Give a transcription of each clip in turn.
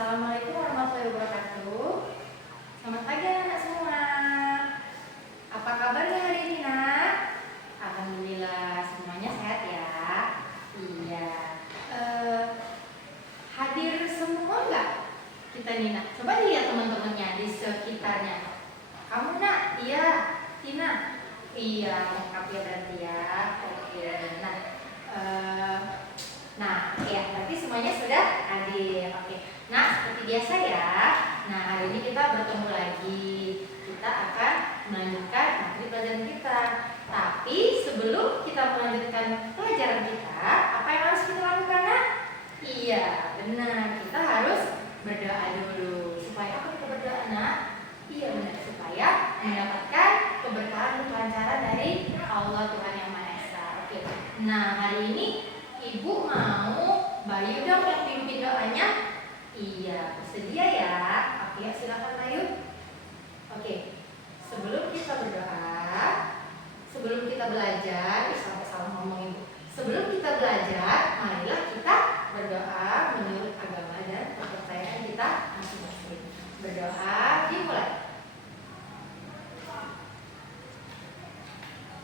Assalamualaikum warahmatullahi wabarakatuh. Selamat pagi anak-anak semua. Apa kabarnya hari ini, nak? Alhamdulillah semuanya sehat ya. Iya. Hadir semua nggak kita nih, nak? Coba lihat teman-temannya di sekitarnya. Kamu, nak? Iya. Tina? Iya, lengkap ya berarti ya. Oke. Ya, berarti semuanya sudah hadir. Oke. Nah, seperti biasa ya. Nah, hari ini kita bertemu lagi. Kita akan melanjutkan materi pelajaran kita. Tapi sebelum kita melanjutkan pelajaran kita, apa yang harus kita lakukan, nak? Iya, benar. Kita harus berdoa dulu. Supaya apa kita berdoa, nak? Iya, benar. Supaya mendapatkan keberkahan dan kelancaran dari Allah Tuhan Yang Maha Esa. Oke. Nah, hari ini Ibu mau Bayu dong yang pimpin doanya. Iya, bersedia ya? Oke, silakan Bayu. Oke, sebelum kita berdoa, sebelum kita belajar, sampai salah ngomong Ibu. Sebelum kita belajar, marilah kita berdoa menurut agama dan kepercayaan kita masing-masing. Berdoa, dimulai.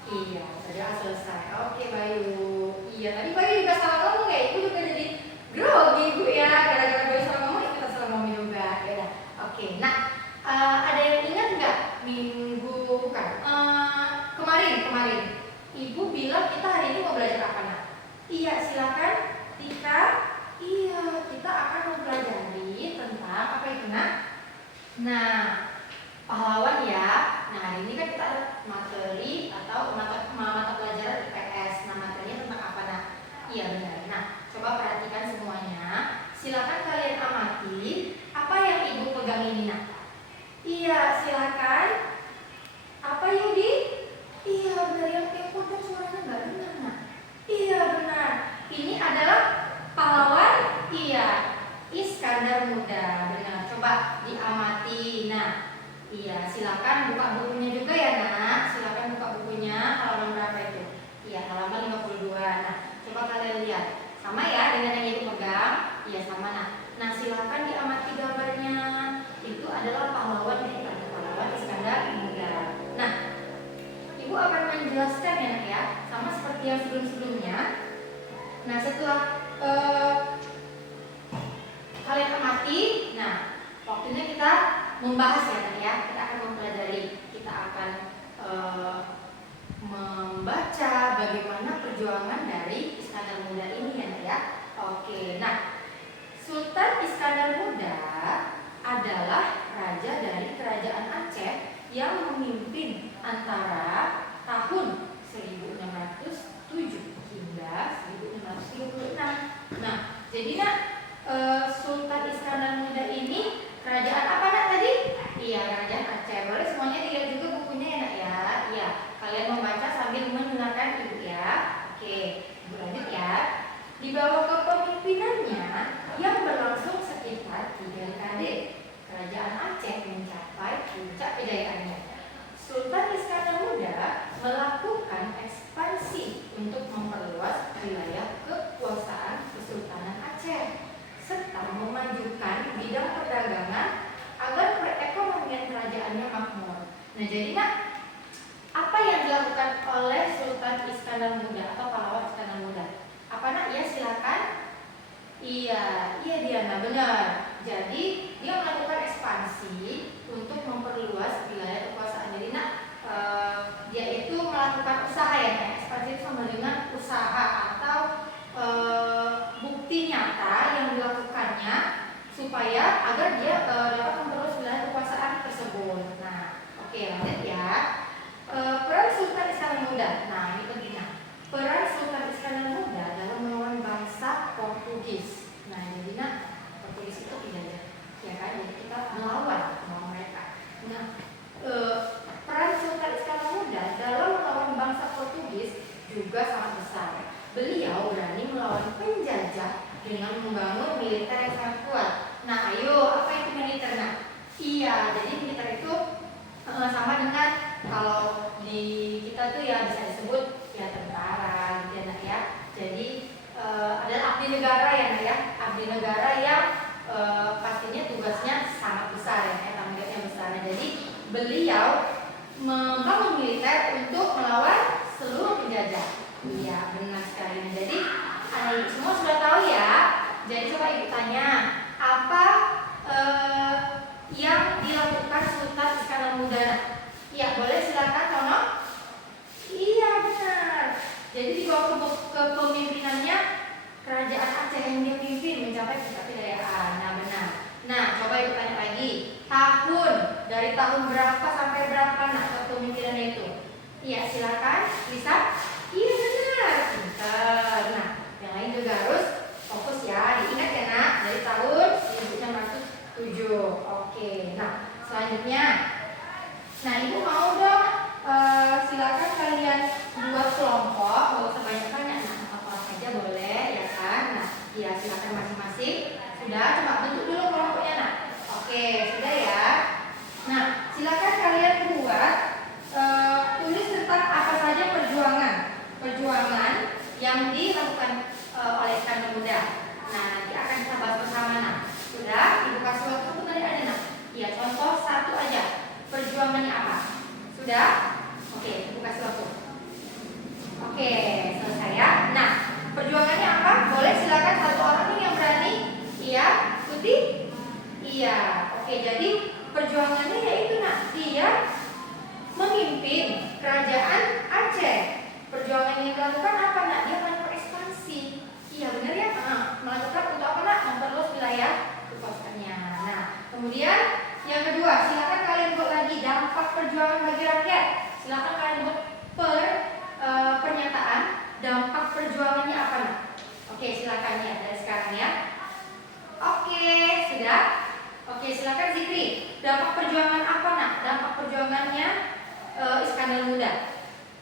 Iya, berdoa selesai. Oke, Bayu. Iya, tadi Bayu juga salah ngomong ya. Ibu juga jadi grogi Ibu ya. Gara-gara Bayu salah ngomong, kita salah ngomong juga. Ya, oke. Nah, ada yang ingat nggak kemarin Ibu bilang kita hari ini mau belajar apa, nak? Iya, silakan Tika. Iya, kita akan mempelajari tentang apa itu, nak? Nah, pahlawan ya. Nah, hari ini kan kita ada materi atau mata pelajaran IPS. Nah, materinya tentang apa, nak? Iya, benar. Nah, coba perhatikan semuanya. Silakan kalian amati apa yang Ibu pegang ini, nak. Iya, silakan. Apa Yudi? Iya, benar. Yang pegang suaranya nggak dengar, nak. Iya, benar. Ini adalah pahlawan. Iya, Iskandar Muda. Benar. Coba diamati. Nah, iya, silakan buka bukunya juga ya, nak. Silakan buka bukunya. Halaman berapa itu? Iya, halaman 52. Nah, coba kalian lihat. Sama ya dengan yang Ibu pegang? Iya, sama, nak. Nah, silakan diamati gambarnya. Itu adalah pahlawan kita, pahlawan Iskandar Muda. Nah, Ibu akan menjelaskan ya, nak ya, sama seperti yang sebelum-sebelumnya. Nah, setelah kalian amati, nah, waktunya kita membahas ya, nak ya. Kita akan mempelajari, kita akan membaca bagaimana perjuangan dari Iskandar Muda ini ya, nak ya. Oke, nah, Sultan Iskandar Muda adalah raja dari kerajaan Aceh yang memimpin antara tahun 1607 hingga 1636. Nah, jadi nak, Sultan Iskandar Muda ini kerajaan apa, nak, tadi? Iya, kerajaan Aceh. Boleh semuanya dilihat juga bukunya ya, nak ya. Iya, kalian membaca sambil mendengarkan Ibu ya. Oke, Ibu lanjut ya. Di bawah kepemimpinannya yang berlangsung sekitar 3 dekade, kerajaan Aceh mencapai puncak kejayaannya. Sultan Iskandar Muda melakukan ekspansi untuk memperluas wilayah kekuasaan Kesultanan Aceh serta memajukan bidang perdagangan agar perekonomian kerajaannya makmur. Nah, jadi nak, apa yang dilakukan oleh Sultan Iskandar Muda atau pahlawan Iskandar Muda? Apa, nak? Ya, silakan. Iya Diana, benar. Jadi dia melakukan ekspansi untuk memperluas wilayah kekuasaan. Jadi nak, dia itu melakukan usaha ya, nah, ekspansi itu sama dengan usaha atau bukti nyata yang dilakukannya supaya agar dia dapat memperluas wilayah kekuasaan tersebut. Nah, oke, lanjut ya. Peran Sultan Iskandar Muda. Nah, ini pentingnya. Peran Sultan Iskandar Muda dalam melawan bangsa Portugis. Nah, jadi nak, Portugis itu penjajah, ya kan? Jadi kita melawan mereka. Nah, peran Sultan Iskandar Muda dalam melawan bangsa Portugis juga sangat besar. Beliau berani melawan penjajah dengan membangun militer yang sangat kuat. Nah, ayo, apa itu militer? Nah, iya, jadi militer itu sama dengan kalau di kita tuh ya bisa disebut ya tentara gitu ya, nak ya. Jadi adalah abdi negara ya, nak ya. Abdi negara yang pastinya beliau membangun militer untuk melawan seluruh penjajah. Iya, benar sekali. Jadi anak-anak semua sudah tahu ya. Jadi coba ibu tanya, apa yang dilakukan Sultan Iskandar Muda? Iya, boleh silakan Tono. Iya, benar. Jadi di bawah kepemimpinannya kerajaan Aceh yang dia pimpin mencapai puncak kejayaan. Nah, benar. Nah, coba ibu tanya lagi. Tahun, dari tahun berapa sampai berapa nak kepemimpinannya itu? Iya, silakan. Bisa? Iya, benar. Pintar. Nah, yang lain juga harus fokus ya. Diingat ya nak, dari tahun 1607. Oke. Nah, selanjutnya. Nah, ibu mau dong silakan kalian buat kelompok, mau sebanyak-banyak. Nah, apa saja boleh ya kan? Nah, ya silakan masing-masing. Sudah, coba bentuk dulu kelompoknya nak. Oke, sudah ya. Nah, silakan kalian buat tulis tentang apa saja perjuangan yang dilakukan oleh Iskandar Muda. Nah, nanti akan kita bahas bersama nak. Sudah, ibu kasih waktu tadi ada nak. Ya, contoh satu aja. Perjuangannya apa? Sudah? Oke, ibu kasih waktu. Oke, selesai ya. Nah, perjuangannya apa? Boleh silakan satu orang nih yang berani. Iya, Tuti? Iya. Oke, jadi perjuangannya yaitu nak, dia memimpin kerajaan Aceh. Perjuangan yang dilakukan apa nak? Dia akan berekspansi. Iya, benar ya? Melakukan untuk apa nak? Memperluas wilayah kekuasaannya. Nah, kemudian yang kedua, silakan kalian buat lagi dampak perjuangan bagi rakyat. Silakan kalian buat pernyataan dampak perjuangannya apa nak? Oke, silakan ya dari sekarang ya. Oke, sudah. Oke, silakan Zikri. Dampak perjuangan apa nak? Dampak perjuangannya Iskandar Muda.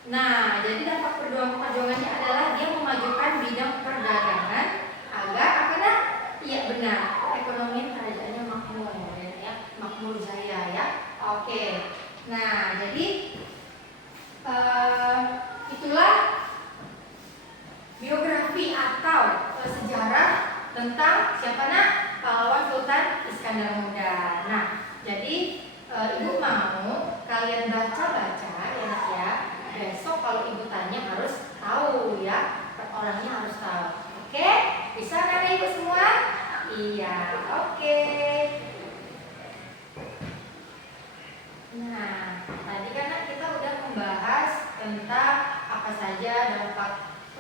Nah, jadi dampak perjuangannya adalah dia memajukan bidang perdagangan agar apa nak? Iya benar, perekonomian kerajaannya makmur ya, makmur jaya ya. Oke. Nah, jadi itulah biografi atau sejarah tentang siapa nak? Pahlawan Sultan Iskandar Muda. Nah, jadi ibu mau kalian baca-baca ya nak ya. Besok kalau ibu tanya harus tahu ya, orangnya harus tahu. Oke? Bisa kan ibu semua? Iya, oke. Nah, tadi kan kita udah membahas tentang apa saja dampak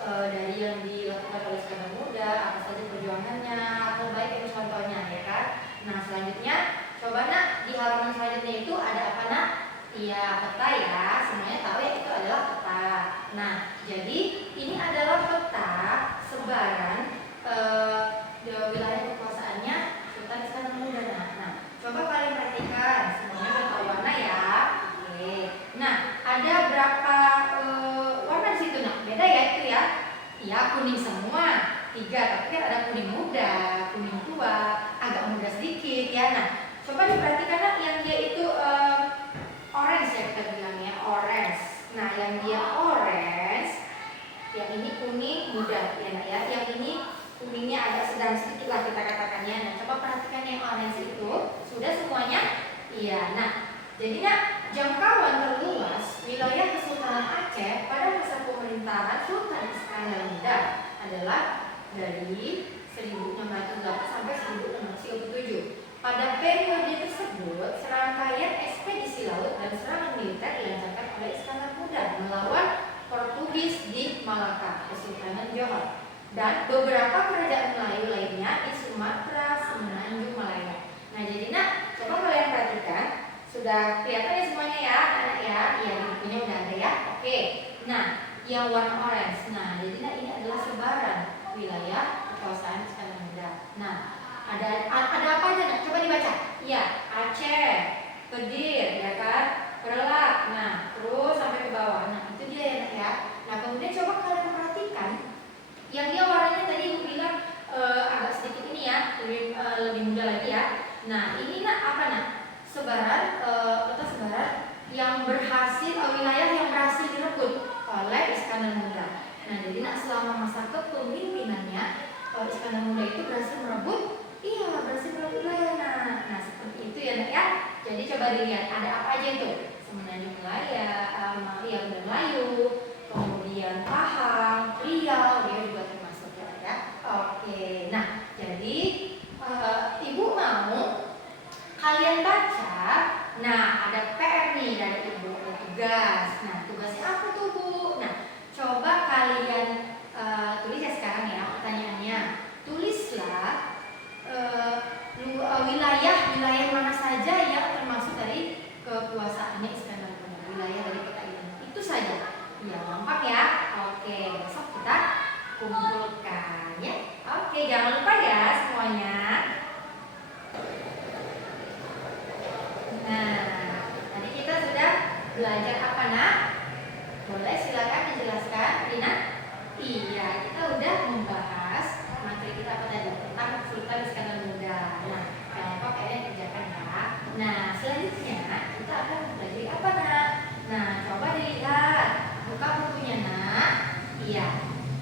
dari yang dilakukan oleh Iskandar Muda, apa saja perjuangannya, atau baik itu contohnya ya kan. Nah, selanjutnya coba nak di halaman selanjutnya itu ada apa nak? Iya, peta ya. Semuanya tahu ya itu adalah peta. Nah, jadi ini adalah peta sebaran wilayah kekuasaannya Sultan Iskandar Muda. Nah, coba kalian perhatikan semuanya berwarna ya. Oke. Nah, ada berapa warna di situ nak? Beda ya itu ya. Iya, kuning semua. 3, tapi kan ada kuning muda, kuning tua, agak muda sedikit ya. Nah, coba diperhatikan nak yang dia itu orange ya kita bilangnya orange. Nah, yang dia orange, yang ini kuning muda ya nak ya. Yang ini kuningnya agak sedang sedikit lah kita katakannya. Nah, coba perhatikan yang orange itu sudah semuanya. Iya. Nah, jadi nak jangkauan terluas wilayah Kesultanan Aceh pada masa pemerintahan Sultan Iskandar Muda adalah dari 1608 sampai 1637. Pada periode tersebut, serangkaian ekspedisi laut dan serangan militer dilancarkan oleh Iskandar Muda melawan Portugis di Malaka, Kesultanan Johor, dan beberapa kerajaan Melayu lainnya di Sumatera, Semenanjung Malaya. Nah, jadi nak, coba kalian perhatikan, sudah kelihatan ya semuanya ya, anak ya, iya di bukunya udah ada ya. Oke, nah yang warna orange, nah jadi nak ini adalah sebaran wilayah kekuasaan Iskandar Muda. Nah, ada apa aja nak? Coba dibaca. Iya, Aceh, Kedir, ya kan, Perlak, nah terus sampai ke bawah. Nah itu dia ya nak ya. Nah kemudian coba kalian perhatikan, yang dia warnanya tadi ibu bilang agak sedikit ini ya, lebih muda lagi ya. Nah ini nak apa nak? Sebaran peta sebaran yang berhasil wilayah yang berhasil direbut oleh Iskandar Muda. Nah jadi nak selama masa kepemimpinannya Iskandar Muda itu berhasil merebut wilayah. Nah seperti itu ya nak ya. Jadi coba coba dilihat ada apa aja itu? Semenanjung Melaya, ya Bunda Melayu, kemudian Pahang, Riau, dia juga termasuk ya. Oke, nah jadi Ibu mau kalian baca. Nah, ada PR nih dari Ibu, ada tugas. Nah, tugasnya apa tuh Bu? Nah, coba kalian tulis ya sekarang ya pertanyaannya. Tulislah wilayah mana saja yang termasuk dari kekuasaannya Iskandar Muda, wilayah dari kota ini. Itu saja. Ya, gampang ya. Oke, besok kita kumpulkan ya. Oke, jangan lupa ya semuanya. Nah, tadi kita sudah belajar apa nak? Boleh silakan dijelaskan, Rina? Iya, kita udah membahas materi kita apa tadi tentang Sultan Iskandar Muda. Nah, jangan lupa kalian kerjakan ya. Nah, selanjutnya kita akan belajar apa nak? Nah, coba dilihat, buka bukunya nak. Iya,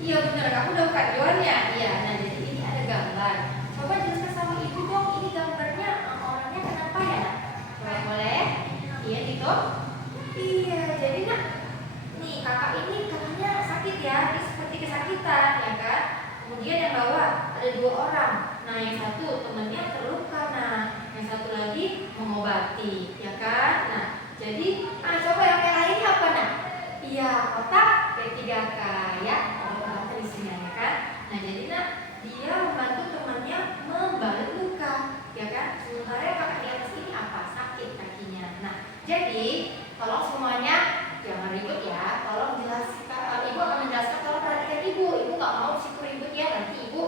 iya benar, kamu udah buka duluannya. Iya, nah jadi ini ada gambar. Coba jelaskan sama ibu dong, ini gambarnya orangnya kenapa ya? Coba boleh? Iya gitu. Iya, jadi nak, nih kakak ini katanya sakit ya, ini seperti kesakitan ya kan. Kemudian yang bawa ada 2 orang. Nah yang satu temannya terluka, nah yang satu lagi mengobati ya kan. Nah jadi coba yang merah ini apa nak? Iya kotak P3K ya, ada tulisannya ya kan. Nah jadi nak dia membantu temannya membalut luka ya kan. Sementara kakak di atas ini apa? Sakit kakinya. Nah jadi tolong semuanya jangan ribut ya, tolong jelaskan. Ibu akan menjelaskan, tolong perhatikan ibu. Ibu nggak mau situ ribut ya, nanti ibu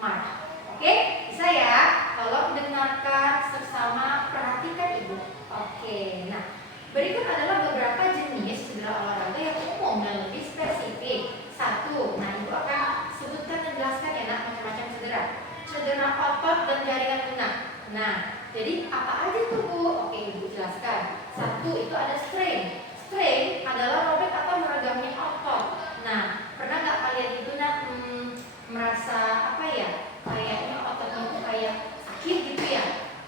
marah. Oke, bisa ya? Tolong dengarkan seksama, perhatikan ibu. Oke, nah berikut adalah beberapa jenis cedera olahraga yang umum dan lebih spesifik. 1, nah ibu akan sebutkan dan jelaskan ya nak macam-macam cedera. Cedera otot dan jaringan lunak. Nah, jadi apa aja tuh Bu? Oke, ibu jelaskan. 1 itu ada strain. Strain adalah robek atau meregangnya otot. Nah, pernah nggak kalian itu nak merasa apa ya? Kayaknya ototnya itu kayak sakit gitu ya?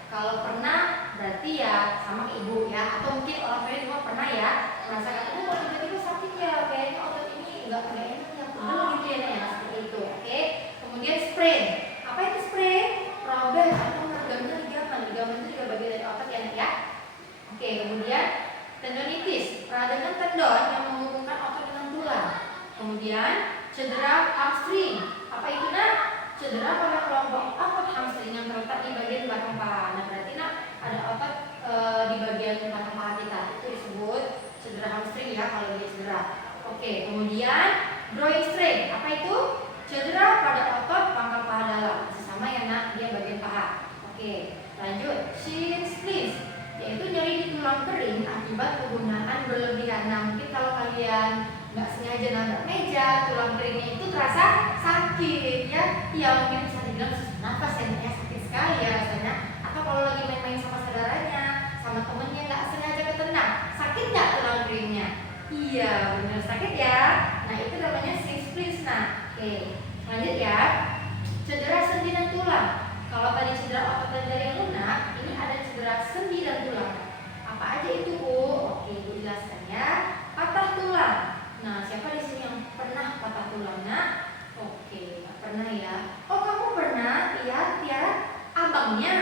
Kalau pernah berarti ya sama ibu ya, atau mungkin orang tua juga pernah ya merasakan, oh tiba-tiba sakit ya, kayaknya otot ini nggak enak ya, pegel gitu ya, seperti itu. Oke. Kemudian sprain. Apa itu sprain? Robek atau meregangnya ligamen. Ligamen itu juga bagian dari otot ya. Oke. Kemudian tendonitis, peradangan tendon yang menghubungkan otot dengan tulang. Kemudian cedera hamstring. Apa itu nak? Cedera pada kelompok otot hamstring yang terletak di bagian belakang paha. Nah berarti nak ada otot di bagian belakang paha kita, itu disebut cedera hamstring ya kalau dia cedera. Oke, kemudian groin strain. Apa itu? Cedera pada otot pangkal paha dalam. Sama ya nak, dia bagian paha. Oke, lanjut. Shin splints, yaitu nyeri di tulang kering akibat penggunaan berlebihan. Nah mungkin kalau kalian nggak sengaja nabrak meja, tulang keringnya itu terasa sakit ya. Iya mungkin bisa dibilang sesak nafas ya, sakit sekali ya rasanya. Atau kalau lagi main-main sama saudaranya, sama temennya nggak sengaja ketendang, sakit nggak tulang keringnya? Iya benar sakit ya. Nah itu namanya shin splints. Nah oke, lanjut ya. Cedera sendi dan tulang. Kalau tadi cedera otot dan jaringan lunak, ini ada cedera sendi dan tulang. Apa aja itu Bu? Oke, Ibu jelaskan ya. Patah tulang. Nah, siapa di sini yang pernah patah tulang nak? Oke, nggak pernah ya. Oh, kamu pernah? Iya, Tiara. Abangnya.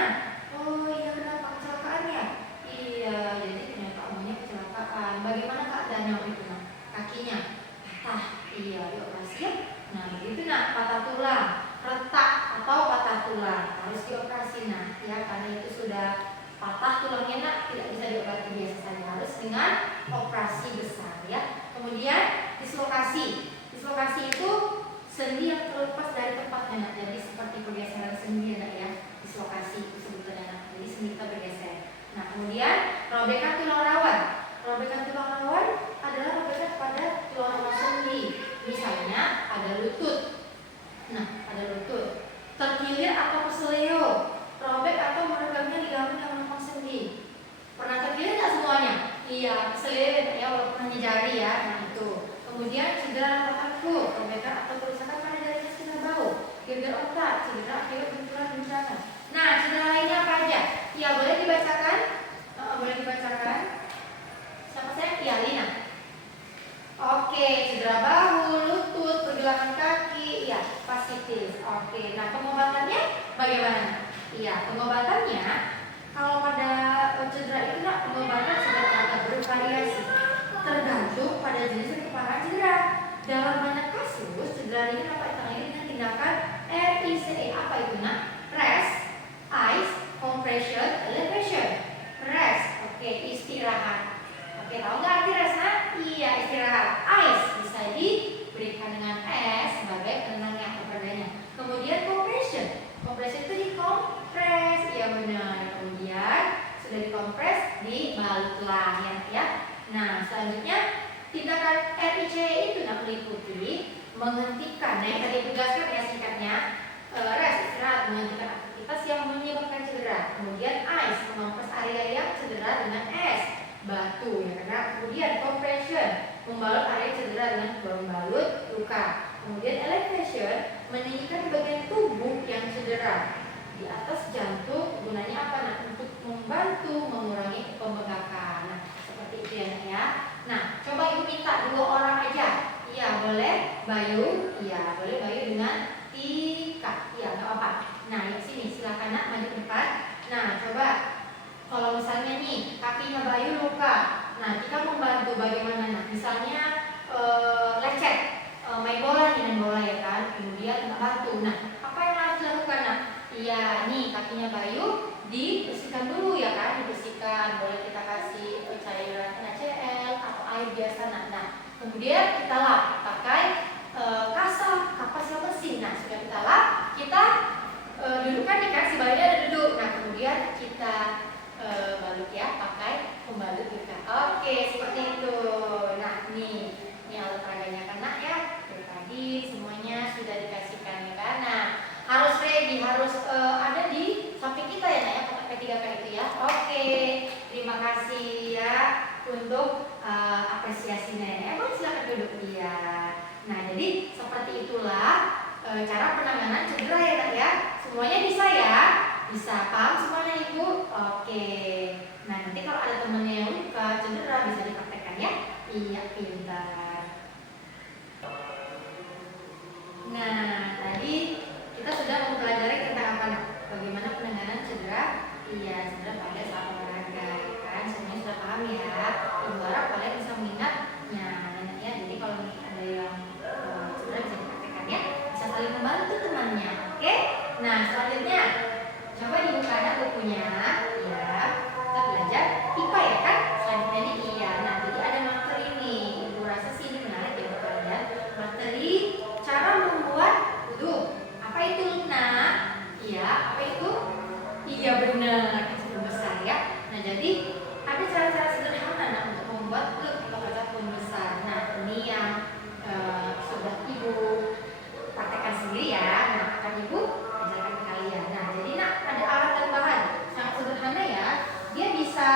Oh iya, kenapa kecelakaannya? Iya, jadi ternyata abangnya kecelakaan. Bagaimana keadaannya waktu itu nak? Kakinya patah. Iya, dioperasi ya. Nah, begitu nak patah tulang. Retak atau patah tulang harus dioperasi nah ya, karena itu sudah patah tulangnya nak, tidak bisa diobati biasa saja, harus dengan operasi besar ya. Kemudian dislokasi. Dislokasi itu sendi yang terlepas dari tempatnya nak, jadi seperti pergeseran sendi nak ya. Dislokasi itu sebutannya nak, jadi sendi kita bergeser. Nah kemudian robekan tulang rawan. Robekan tulang rawan adalah robekan pada tulang rawan sendi. Misalnya ada lutut. Nah, ada lutut, terkilir atau keseleo, robek atau meregangnya ligamen yang menopang sendi. Pernah terkilir nggak semuanya? Iya, keseleo ya, walaupun hanya jari ya. Nah itu. Kemudian cedera otak, robekan atau kerusakan pada jaringan sekitar bahu, geger otak, cedera akibat benturan bencana. Nah, cedera lainnya apa aja? Ya boleh dibacakan. boleh dibacakan? Siapa saya? Iya, Lina. Oke, cedera bahu, lutut, pergelangan kaki, iya, fasciitis. Oke, nah pengobatannya bagaimana? Iya, pengobatannya kalau pada cedera itu pengobatan sudah agak bervariasi, tergantung pada jenis dan keparahan cedera. Dalam banyak kasus, cedera ringan dapat ditangani dengan tindakan RICE. Apa itu nak? Rest, ice, compression, elevation. Rest, oke, istirahat. Oke, tahu nggak arti rest nak? Iya, istirahat. Ice bisa diberikan dengan es sebagai penenangnya atau peredanya. Kemudian compression, compression itu dikompres, iya benar. Kemudian sudah dikompres, dibalutlah ya. Nah, selanjutnya tindakan RICE itu meliputi menghentikan, yang tadi tugaskan ya singkatnya, rest, istirahat, menghentikan aktivitas yang menyebabkan cedera. Kemudian ice, mengompres area yang cedera dengan es, batu ya karena. Kemudian compression, membalut area cedera dengan membalut luka. Kemudian elevation, meninggikan bagian tubuh yang cedera di atas jantung. Gunanya apa? Nah, untuk membantu mengurangi pembengkakan. Nah, seperti itu ya. Nah, coba ibu minta 2 orang aja. Iya, boleh Bayu. Iya, boleh Bayu dengan Tika. Iya, nggak apa-apa. Nah, yuk sini silakan nak maju ke depan. Nah, coba kalau misalnya nih kakinya Bayu luka. Nah, kita membantu bagaimana? Nah, misalnya lecet, main bola ya kan. Kemudian bantu. Nah, apa yang harus dilakukan nak? Iya, nih kakinya Bayu dibersihkan dulu ya kan, dibersihkan. Boleh kita kasih cairan NaCl atau air biasa. Nah, kemudian kita lap pakai kapas yang bersih. Nah, sudah kita lap, kita dudukkan nih kan, si Bayunya ada duduk. Nah, kemudian kita balut ya pakai pembalut juga. Oke, seperti itu. Nah, ini alat peraganya kan nak ya. Dari tadi semuanya sudah dikasihkan ya kan. Nah, harus ready, harus ada di samping kita ya nak ya, kotak P3K itu ya. Oke, terima kasih ya untuk apresiasinya ya. Boleh silakan duduk dia. Nah, jadi seperti itulah cara penanganan cedera ya nak ya. Semuanya bisa ya? Bisa, paham semuanya ibu? Oke. Nah, nanti kalau ada temennya yang luka, cedera bisa dipraktekkan ya. Iya, pintar. Nah, tadi kita sudah mempelajari tentang apa nih? Bagaimana penanganan cedera? Iya, cedera pada saat olahraga kan. Semuanya sudah paham ya. Ibu harap kalian bisa mengingatnya. Ya, jadi kalau ada yang cedera bisa dipraktekkan ya. Bisa saling membantu temannya. Oke? Nah, selanjutnya coba dibuka bukunya ya. Kita belajar IPA ya kan? Selanjutnya ini iya. Nah, jadi ada materi ini. Ibu rasa sih ini menarik ya buat kalian. Materi cara membuat wudhu. Apa itu Luna? Iya, apa itu? Iya benar, kecil besar ya. Nah, jadi ada cara-cara sederhana nah, untuk membuat wudhu atau baca besar. Nah, ini yang sudah ibu praktekkan sendiri ya. Nah, akan ibu ajarkan ke kalian. Nah, jadi nak ada alat dan bahan sangat sederhana ya. Dia bisa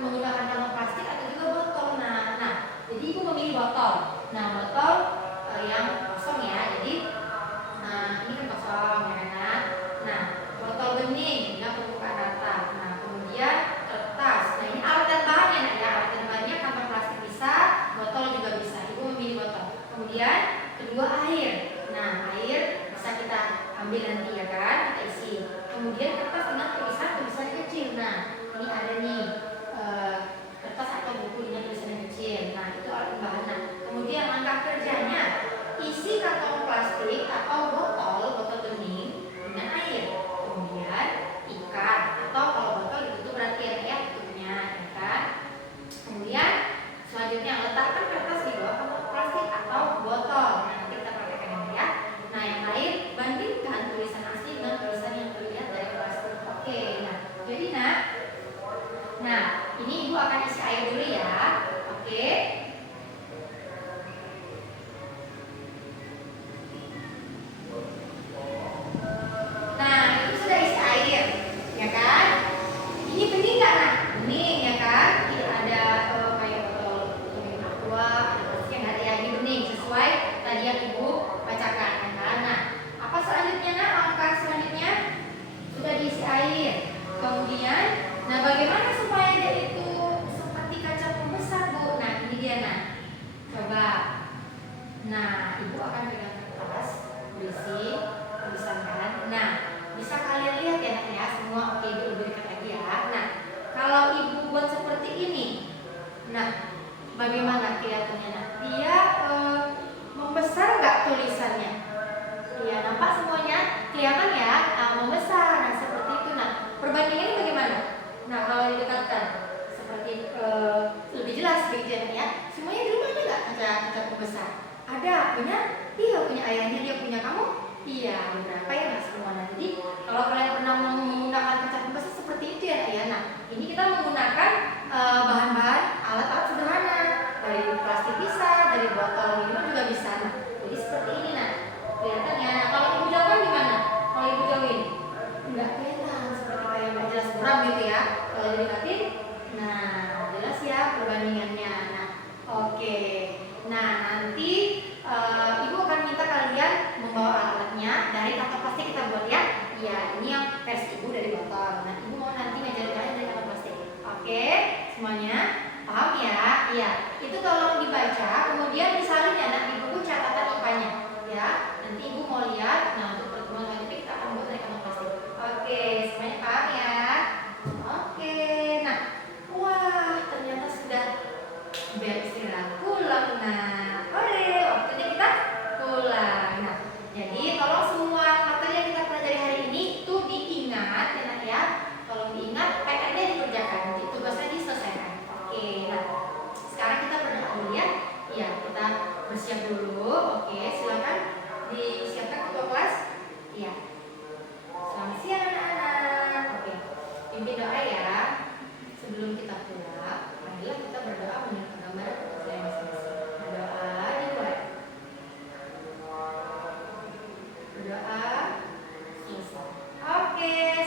menggunakan kantong plastik atau juga botol. Nah, jadi ibu memilih botol. Nah, botol yang kosong ya. Jadi ini kan kosong ya kan. Nah, botol bening dengan permukaan rata. Nah, kemudian kertas. Nah, ini alat dan bahannya nah ya. Alat dan bahannya kantong plastik bisa, botol juga bisa. Ibu memilih botol. Kemudian kedua air. Nah, air bisa kita ambil nanti ya kan, kita isi. Kemudian kertas dengan tulisan kecil. Nah, ini ada nih kertas atau buku dengan tulisan kecil. Nah, itu alat bahan. Nah, kemudian langkah kerjanya, isi kantong plastik atau botol bening dengan air. Kemudian ikat atau kalau botol ditutup berarti ya tutupnya, ya kan. Kemudian selanjutnya letakkan kertas di bawah kantong plastik atau botol. Nah, nanti kita praktekkan ini ya. Nah, yang lain bandingkan tulisan asli dengan tulisan yang terlihat dari plastik. Oke, nah jadi nah ini ibu akan isi air dulu ya. Oke. Ada? Punya? Iya, punya ayahnya, dia punya kamu? Iya, beberapa ya, nggak semua. Nah, jadi kalau kalian pernah menggunakan kaca pasti seperti itu ya, Nak ya. Nah, ini kita menggunakan bahan-bahan alat-alat sederhana dari plastik bisa, dari botol minum juga bisa. Nah, jadi seperti ini, Nak. Kelihatannya. Nah, kalau ibu jauhin gimana? Kalau ibu jauhin, nggak kelihatan, seperti kayak nggak jelas buram gitu ya. Kalau didekatin, nah jelas ya perbandingannya. Nah, oke. Nah, nanti ibu akan minta kalian membawa alat-alatnya dari kantong plastik kita buat ya. Iya, ini yang versi ibu dari botol. Nah, ibu mau nanti ngajarin kalian dari kantong plastik. Oke, semuanya paham ya? Iya. Itu tolong dibaca, kemudian disalin ya nak di buku catatan IPA-nya. Ya, nanti ibu mau lihat. Nah, untuk pertemuan selanjutnya kita akan buat dari kantong plastik. Oke, semuanya paham ya? Oke. Nah, wah ternyata sudah beristirahat pulang. Nah, ore, waktunya kita pulang. Nah, jadi tolong semua materi yang kita pelajari hari ini itu diingat ya nak ya. Tolong diingat, PR-nya dikerjakan, tugasnya diselesaikan. Oke, nah sekarang kita berdoa dulu ya. Iya, kita bersiap dulu. Oke, silakan disiapkan ketua kelas. Iya. Selamat siang anak-anak. Oke, pimpin doa ya. Sebelum kita pulang, marilah kita berdoa menurut gambar saya masing-masing. Berdoa dimulai. Berdoa selesai. Oke.